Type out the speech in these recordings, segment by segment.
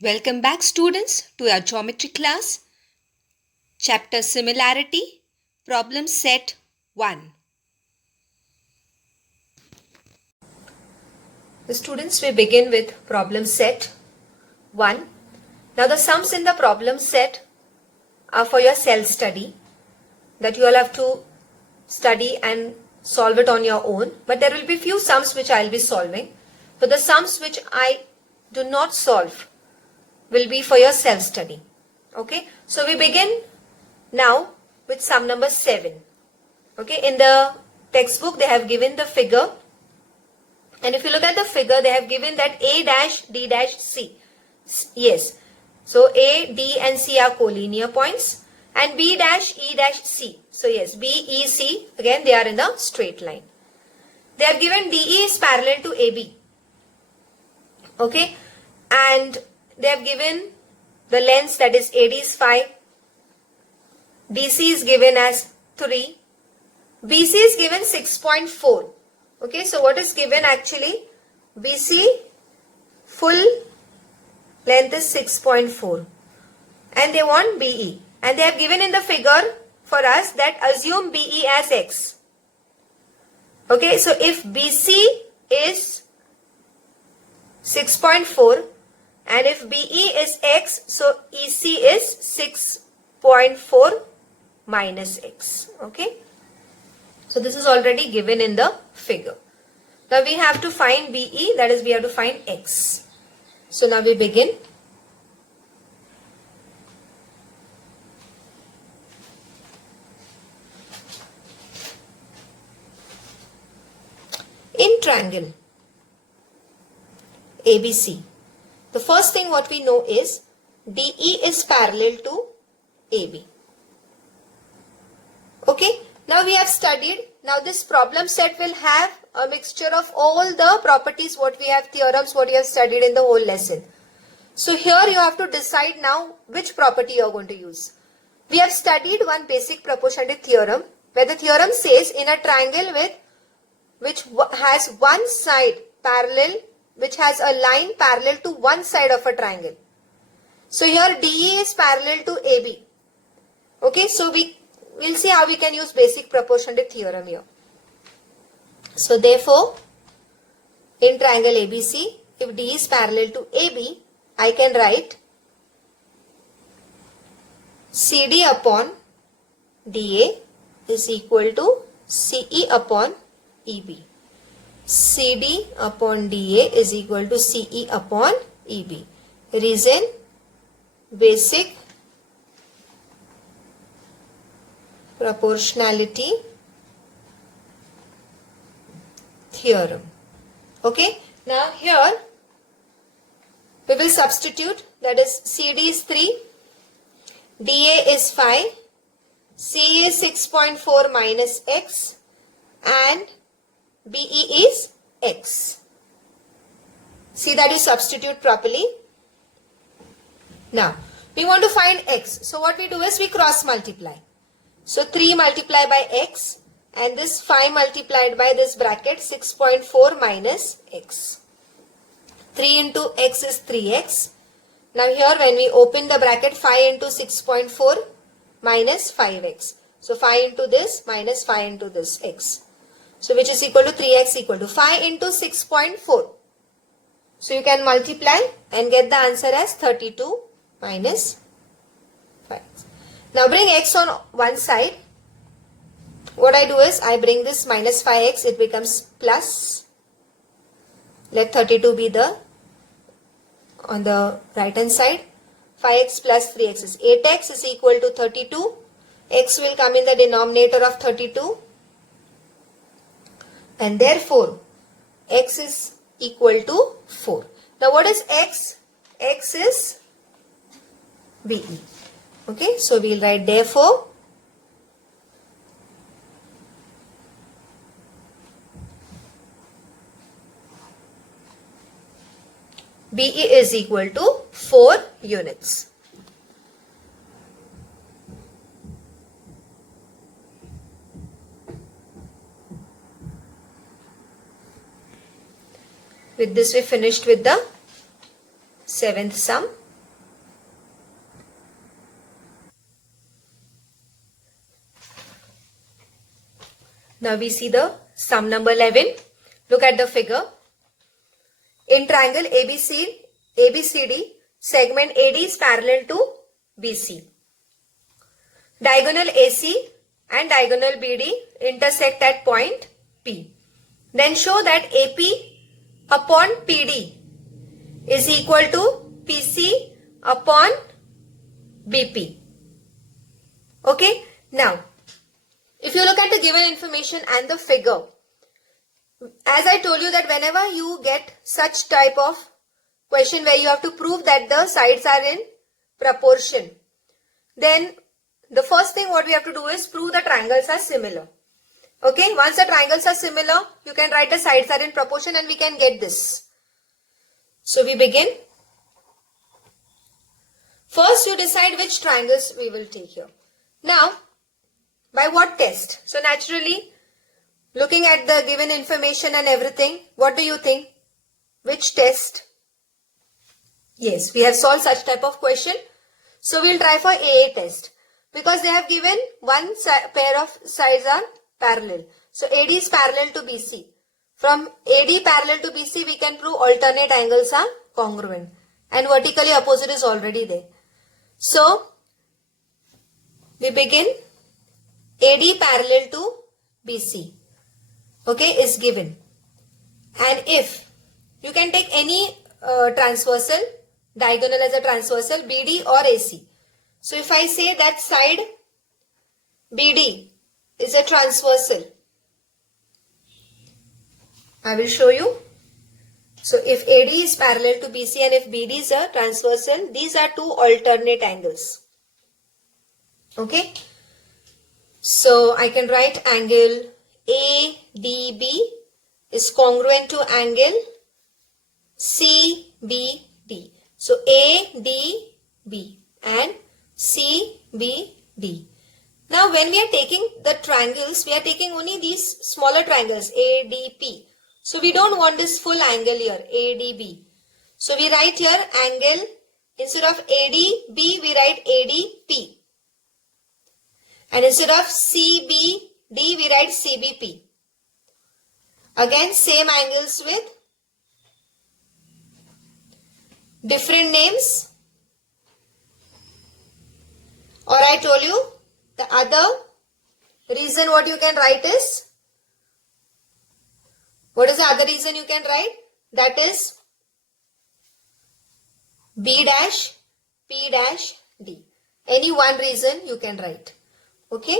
Welcome back, students, to our geometry class. Chapter Similarity, Problem Set 1. The students, we begin with problem set 1. Now the sums in the problem set are for your self-study, that you all have to study and solve it on your own. But there will be few sums which I will be solving. So the sums which I do not solve will be for your self-study. Okay, so we begin now with sum number 7. Okay, in the textbook they have given the figure, and if you look at the figure, they have given that A dash D dash C. Yes, so A, D and C are collinear points, and B dash E dash C. So yes, B, E, C, again they are in the straight line. They have given DE is parallel to AB. Okay, and they have given the lengths, that is AD is 5, DC is given as 3, BC is given 6.4. Okay, so what is given actually? BC full length is 6.4 and they want BE, and they have given in the figure for us that assume BE as X. Okay, so if BC is 6.4 and if BE is X, so EC is 6.4 minus X. Okay, so this is already given in the figure. Now we have to find BE, that is we have to find X. So now we begin. In triangle ABC, the first thing what we know is DE is parallel to AB. Okay, now we have studied. Now this problem set will have a mixture of all the properties what we have, theorems what we have studied in the whole lesson. So here you have to decide now which property you are going to use. We have studied one basic proportionality theorem where the theorem says in a triangle which has one side parallel, which has a line parallel to one side of a triangle. So here DE is parallel to AB. Okay, so we'll see how we can use basic proportionality theorem here. So therefore, in triangle ABC, if D is parallel to AB, I can write CD upon DA is equal to CE upon EB. CD upon DA is equal to CE upon EB. Reason, basic proportionality theorem. Okay, now here we will substitute, that is CD is 3, DA is 5, CE is 6.4 minus X and BE is X. See that you substitute properly. Now we want to find X. So what we do is we cross multiply. So 3 multiplied by X and this 5 multiplied by this bracket 6.4 minus X. 3 into X is 3X. Now here when we open the bracket, 5 into 6.4 minus 5X. So 5 into this minus 5 into this X. So which is equal to 3X equal to 5 into 6.4. So you can multiply and get the answer as 32 minus 5. Now bring X on one side. What I do is I bring this minus 5X, it becomes plus. Let 32 be on the right hand side. 5X plus 3X is 8X is equal to 32. X will come in the denominator of 32. And therefore, X is equal to 4. Now what is X? X is BE. Okay, so we'll write therefore BE is equal to 4 units. With this we finished with the seventh sum. Now we see the sum number 11. Look at the figure. In triangle ABCD, segment AD is parallel to BC. Diagonal AC and diagonal BD intersect at point P. Then show that AP upon PD is equal to PC upon BP. Okay. Now, if you look at the given information and the figure, as I told you that whenever you get such type of question where you have to prove that the sides are in proportion, then the first thing what we have to do is prove the triangles are similar. Okay, once the triangles are similar, you can write the sides are in proportion and we can get this. So we begin. First you decide which triangles we will take here. Now, by what test? So naturally, looking at the given information and everything, what do you think? Which test? Yes, we have solved such type of question. So we'll try for AA test. Because they have given one pair of sides are parallel. So AD is parallel to BC. From AD parallel to BC, we can prove alternate angles are congruent. And vertically opposite is already there. So, we begin. AD parallel to BC. Okay, is given. And if you can take any transversal, diagonal as a transversal, BD or AC. So if I say that side BD is a transversal, I will show you. So if AD is parallel to BC and if BD is a transversal, these are two alternate angles. Okay. So I can write angle ADB is congruent to angle CBD. So ADB and CBD. Now when we are taking the triangles, we are taking only these smaller triangles ADP. So we don't want this full angle here ADB. So we write here angle, instead of ADB we write ADP. And instead of CBD we write CBP. Again same angles with different names. Or I told you the other reason what you can write is, what is the other reason you can write? That is B dash, P dash, D. Any one reason you can write. Okay.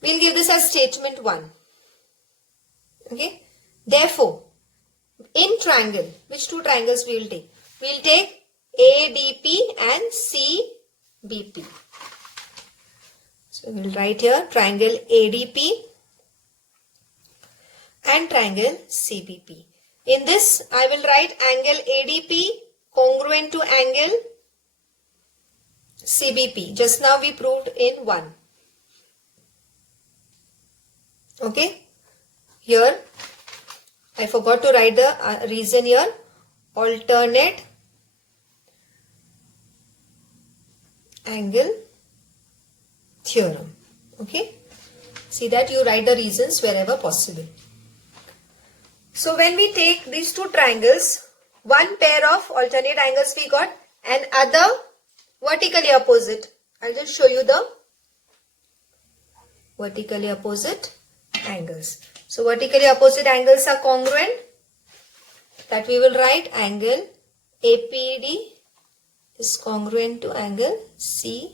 We'll give this as statement 1. Okay. Therefore, in triangle, which two triangles we will take? We will take ADP and CBP. So we will write here triangle ADP and triangle CBP. In this, I will write angle ADP congruent to angle CBP. Just now we proved in 1. Okay. Here, I forgot to write the reason here. Alternate angle theorem. Okay. See that you write the reasons wherever possible. So when we take these two triangles, one pair of alternate angles we got and other vertically opposite. I'll just show you the vertically opposite angles. So vertically opposite angles are congruent. That we will write angle APD is congruent to angle CBP.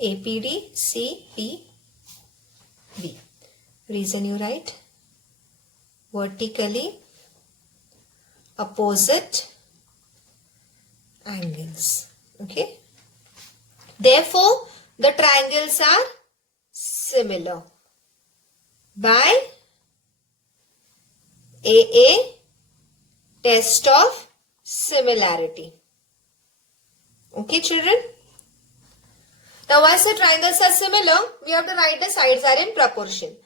APD CBP. Reason you write vertically opposite angles. Okay. Therefore, the triangles are similar by AA test of similarity. Okay, children. Now, once the triangles are similar, we have to write the sides are in proportion.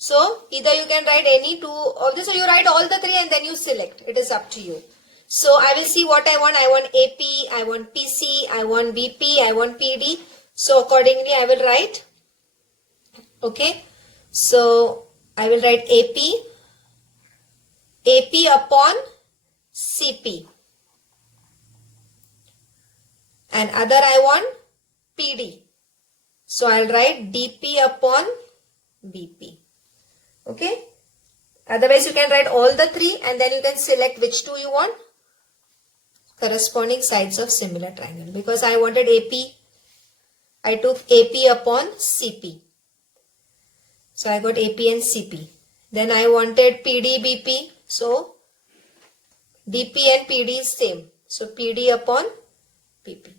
So, either you can write any two of this or you write all the three and then you select. It is up to you. So, I will see what I want. I want AP, I want PC, I want BP, I want PD. So accordingly I will write, okay, so I will write AP upon CP, and other I want PD. So I'll write DP upon BP. Okay. Otherwise you can write all the three and then you can select which two you want. Corresponding sides of similar triangle. Because I wanted AP, I took AP upon CP. So I got AP and CP. Then I wanted PD, BP. So DP and PD is same. So PD upon PP.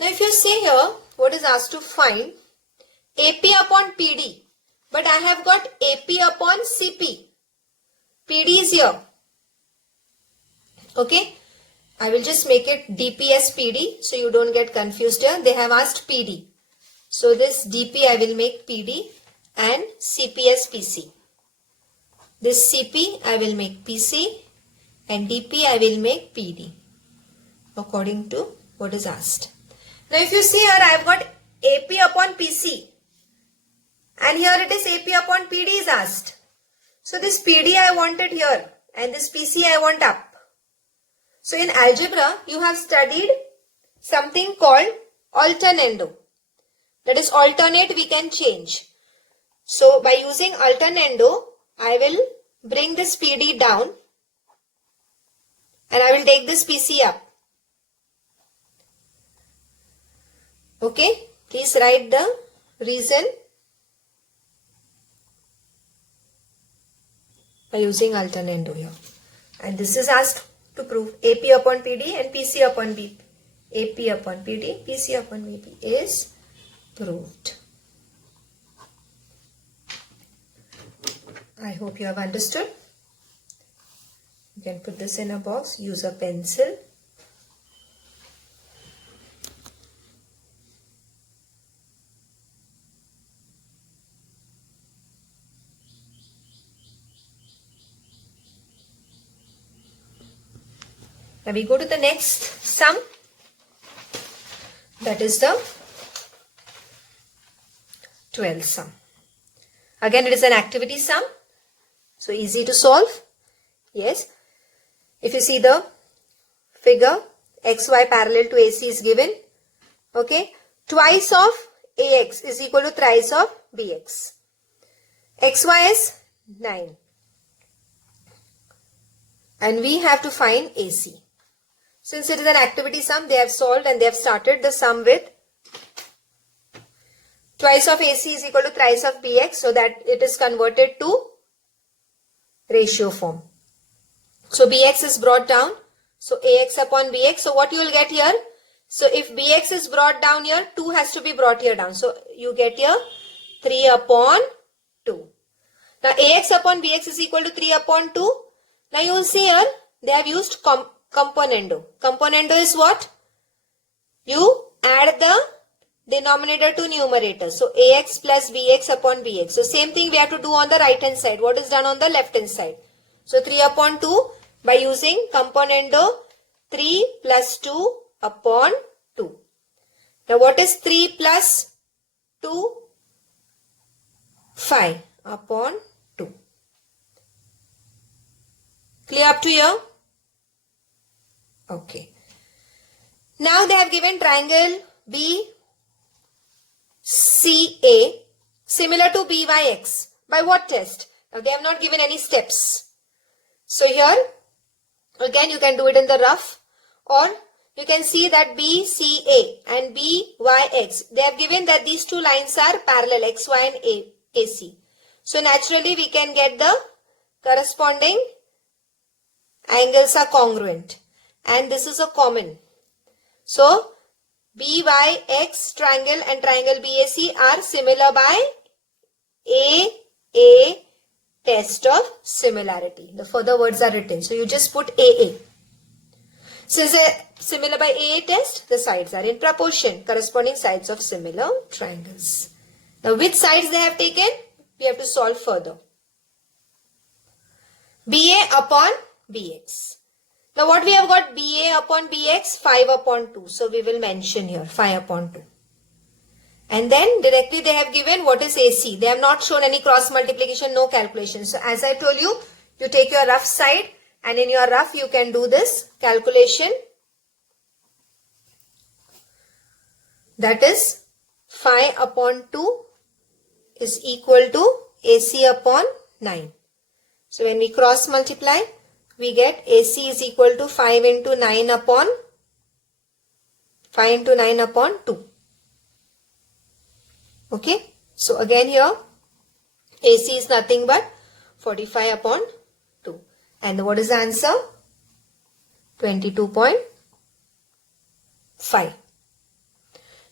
Now if you see here, what is asked to find? AP upon PD. But I have got AP upon CP. PD is here. Okay. I will just make it DP as PD so you don't get confused here. They have asked PD. So this DP I will make PD and CP as PC. This CP I will make PC and DP I will make PD according to what is asked. Now if you see here I have got AP upon PC and here it is AP upon PD is asked. So this PD I wanted here and this PC I want up. So in algebra you have studied something called alternando. That is alternate we can change. So by using alternando I will bring this PD down and I will take this PC up. Okay, please write the reason by using alternando here. And this is asked to prove AP upon PD and PC upon BP. AP upon PD, PC upon BP is proved. I hope you have understood. You can put this in a box, use a pencil. Now we go to the next sum. That is the 12th sum. Again it is an activity sum. So easy to solve. Yes. If you see the figure, XY parallel to AC is given. Okay. Twice of AX is equal to thrice of BX. XY is 9. And we have to find AC. Since it is an activity sum, they have solved and they have started the sum with twice of AC is equal to thrice of BX, so that it is converted to ratio form. So BX is brought down. So AX upon BX. So what you will get here? So if BX is brought down here, 2 has to be brought here down. So you get here 3 upon 2. Now AX upon BX is equal to 3 upon 2. Now you will see here they have used componendo. Componendo is what? You add the denominator to numerator. So AX plus BX upon BX. So same thing we have to do on the right hand side. What is done on the left hand side? So 3 upon 2 by using componendo 3 plus 2 upon 2. Now what is 3 plus 2? 5 upon 2. Clear up to here? Okay. Now they have given triangle BCA similar to BYX. By what test? Now they have not given any steps. So here again you can do it in the rough, or you can see that BCA and BYX, they have given that these two lines are parallel, XY and AC. So naturally we can get the corresponding angles are congruent, and this is a common. So BYX triangle and triangle BAC are similar by A test of similarity. The further words are written. So you just put AA. Since they are similar by AA test, the sides are in proportion, corresponding sides of similar triangles. Now which sides they have taken? We have to solve further. BA upon BX. Now what we have got? BA upon BX, 5 upon 2. So we will mention here 5 upon 2. And then directly they have given what is AC. They have not shown any cross multiplication, no calculation. So as I told you, you take your rough side and in your rough you can do this calculation. That is 5 upon 2 is equal to AC upon 9. So when we cross multiply, we get AC is equal to 5 into 9 upon 2. Okay. So again here, AC is nothing but 45 upon 2. And what is the answer? 22.5.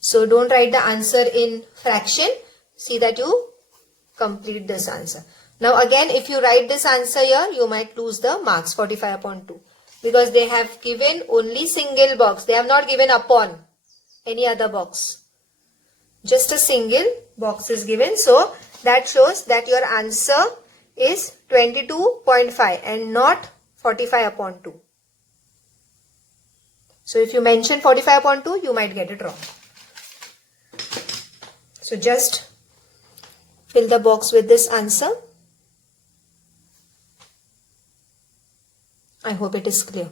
So don't write the answer in fraction. See that you complete this answer. Now again, if you write this answer here, you might lose the marks 45 upon 2. Because they have given only single box. They have not given upon any other box. Just a single box is given. So that shows that your answer is 22.5 and not 45 upon 2. So if you mention 45 upon 2, you might get it wrong. So just fill the box with this answer. I hope it is clear.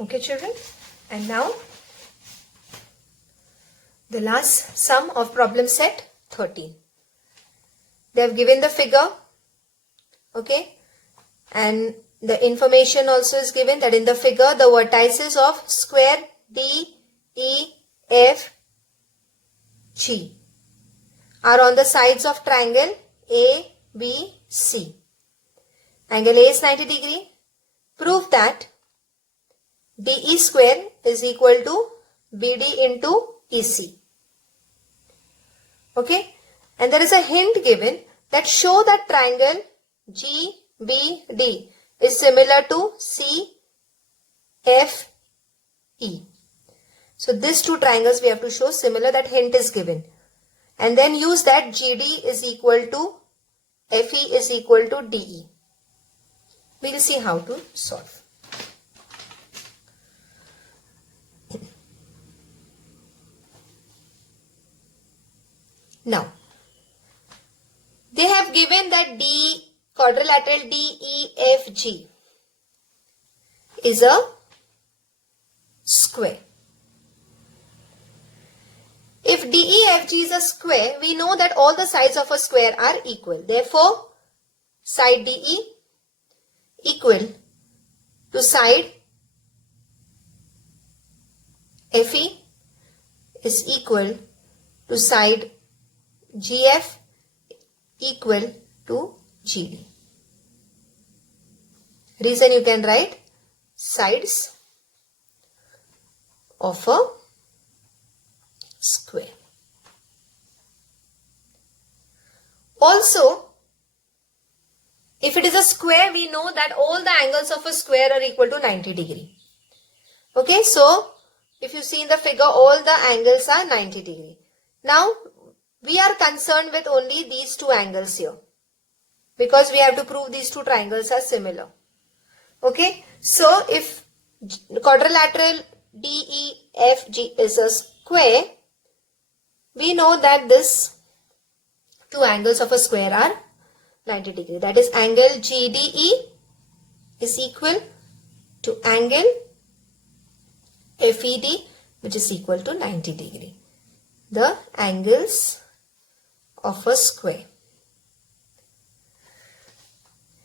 Okay, children. And now the last sum of problem set 13. They have given the figure. Okay. And the information also is given that in the figure the vertices of square D, E, F, G are on the sides of triangle A, B, C. Angle A is 90 degree. Prove that DE square is equal to BD into EC. Okay. And there is a hint given that show that triangle GBD is similar to CFE. So these two triangles we have to show similar. That hint is given. And then use that GD is equal to FE is equal to DE. We will see how to solve. Now, they have given that quadrilateral DEFG is a square. If DEFG is a square, we know that all the sides of a square are equal. Therefore, side DE equal to side FE is equal to side GF equal to GD. Reason you can write sides of a square. Also, if it is a square, we know that all the angles of a square are equal to 90 degree. Okay, so if you see in the figure, all the angles are 90 degree. Now, we are concerned with only these two angles here, because we have to prove these two triangles are similar. Okay, so if quadrilateral DEFG is a square, we know that this two angles of a square are 90 degree. That is, angle GDE is equal to angle FED, which is equal to 90 degree. The angles of a square.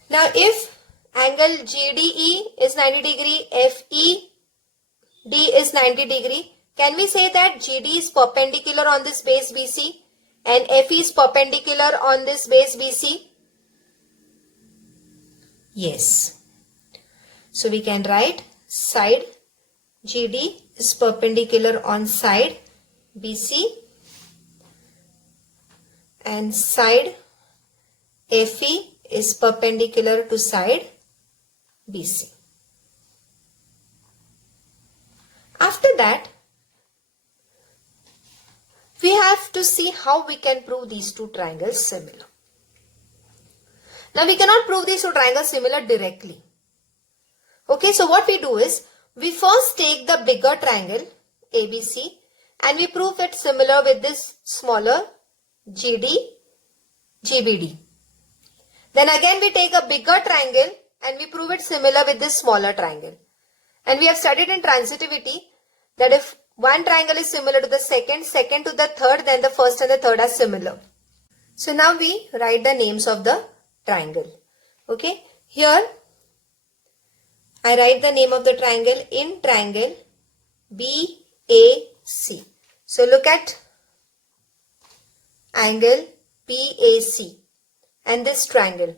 Now, if angle GDE is 90 degree, FED is 90 degree, can we say that GD is perpendicular on this base BC and FE is perpendicular on this base BC? Yes. So we can write side GD is perpendicular on side BC and side FE is perpendicular to side BC. After that, we have to see how we can prove these two triangles similar. Now we cannot prove these two triangles similar directly. Okay, so what we do is, we first take the bigger triangle ABC and we prove it similar with this smaller GBD. Then again we take a bigger triangle and we prove it similar with this smaller triangle. And we have studied in transitivity that if one triangle is similar to the second, second to the third, then the first and the third are similar. So now we write the names of the triangle. Okay, here I write the name of the triangle in triangle BAC. So look at angle BAC and this triangle.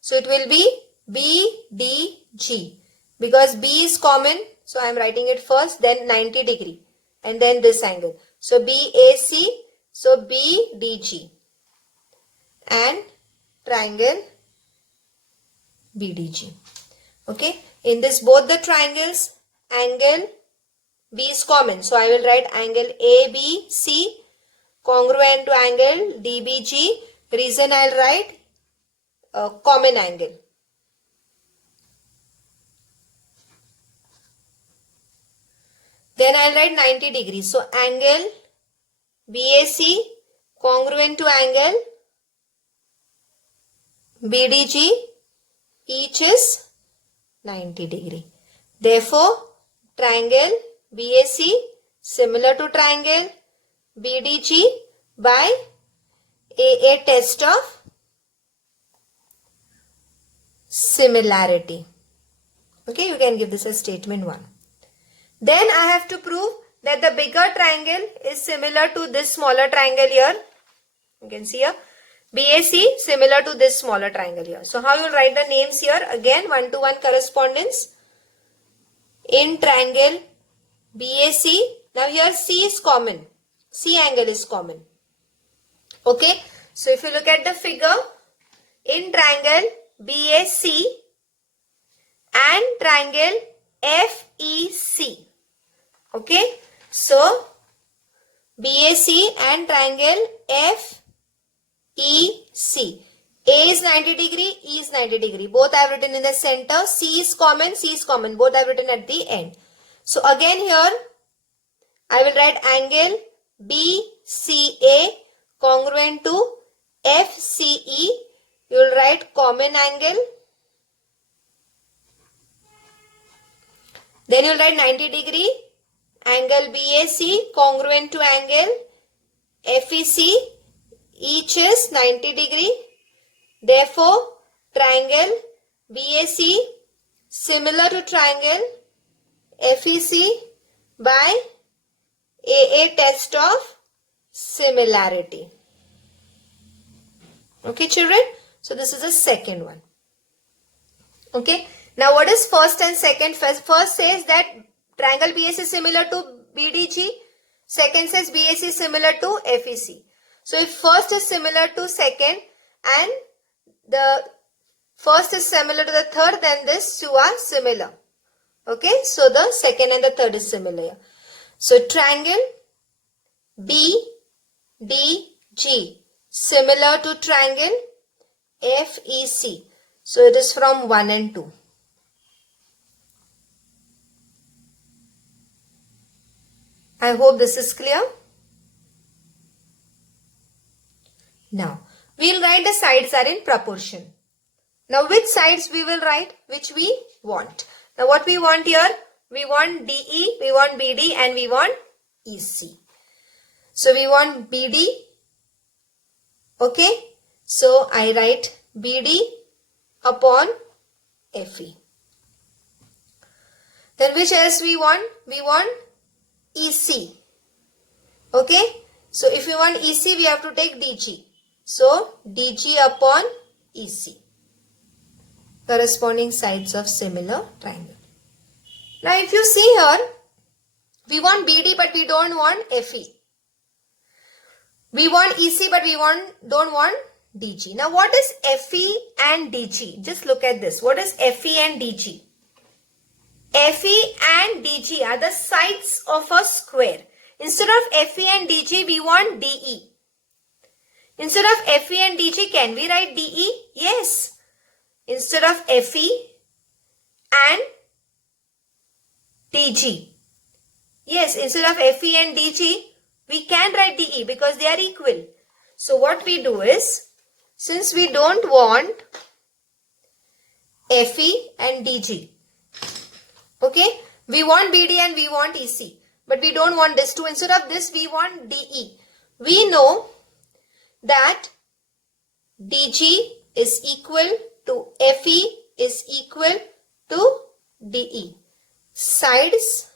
So it will be BDG because B is common. So I am writing it first, then 90 degree and then this angle. So BAC, so BDG and triangle BDG. Okay, in this both the triangles, angle B is common. So I will write angle ABC congruent to angle DBG. Reason I will write a common angle. Then I will write 90 degrees. So angle BAC congruent to angle BDG, each is 90 degree. Therefore, triangle BAC similar to triangle BDG by a test of similarity. Okay, you can give this as statement 1. Then I have to prove that the bigger triangle is similar to this smaller triangle here. You can see here. BAC similar to this smaller triangle here. So how you will write the names here? Again, 1-to-1 correspondence. In triangle BAC, now here C is common. C angle is common. Okay, so if you look at the figure, in triangle BAC and triangle FEC. Okay, so BAC and triangle FEC. A is 90 degree, E is 90 degree. Both I have written in the center. C is common, C is common. Both I have written at the end. So again here, I will write angle BCA congruent to FCE. You will write common angle. Then you will write 90 degree. Angle BAC congruent to angle FEC. Each is 90 degree. Therefore, triangle BAC similar to triangle FEC by a test of similarity. Okay, children. So this is the second one. Okay. Now what is first and second? First says that triangle BAC is similar to BDG. Second says BAC is similar to FEC. So if first is similar to second and the first is similar to the third, then these two are similar. Okay, so the second and the third is similar. So triangle BDG similar to triangle FEC. So it is from 1 and 2. I hope this is clear. Now, we will write the sides are in proportion. Now, which sides we will write? Which we want. Now, what we want here? We want DE, we want BD and we want EC. So, we want BD. Okay. So, I write BD upon FE. Then, which else we want? We want EC. Okay. So, if we want EC, we have to take DG. So, DG upon EC. Corresponding sides of similar triangle. Now, if you see here, we want BD but we don't want FE. We want EC but we don't want DG. Now, what is FE and DG? Just look at this. What is FE and DG? FE and DG are the sides of a square. Instead of FE and DG, we want DE. Instead of FE and DG, can we write DE? Yes. Instead of FE and DG. Yes, instead of FE and DG, we can write DE because they are equal. So what we do is, since we don't want FE and DG, okay, we want BD and we want EC, but we don't want this two. Instead of this, we want DE. We know that DG is equal to FE is equal to DE. Sides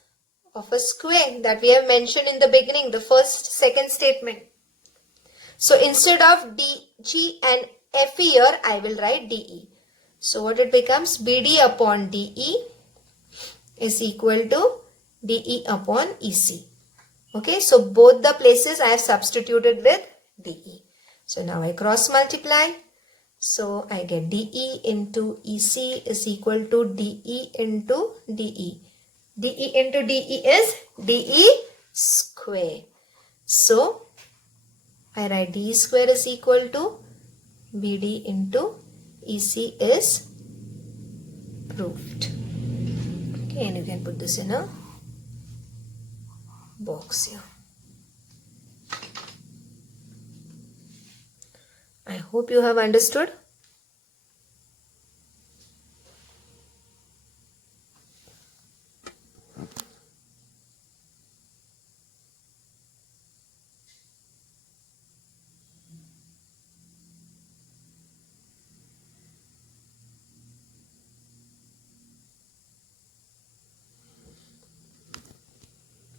of a square that we have mentioned in the beginning, the second statement. So instead of DG and FE here, I will write DE. So what it becomes? BD upon DE is equal to DE upon EC. Okay, so both the places I have substituted with DE. So now I cross multiply. So I get DE into EC is equal to DE into DE. DE into DE is DE square. So I write DE square is equal to BD into EC is proved. Okay, and you can put this in a box here. I hope you have understood.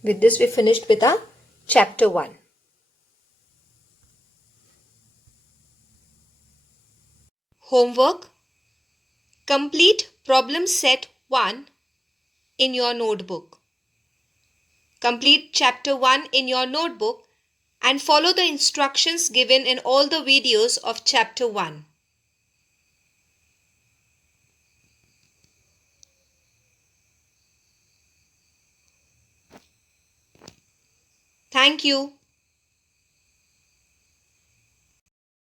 With this, we finished with our chapter 1. Homework. Complete problem set 1 in your notebook. Complete chapter 1 in your notebook and follow the instructions given in all the videos of chapter 1. Thank you.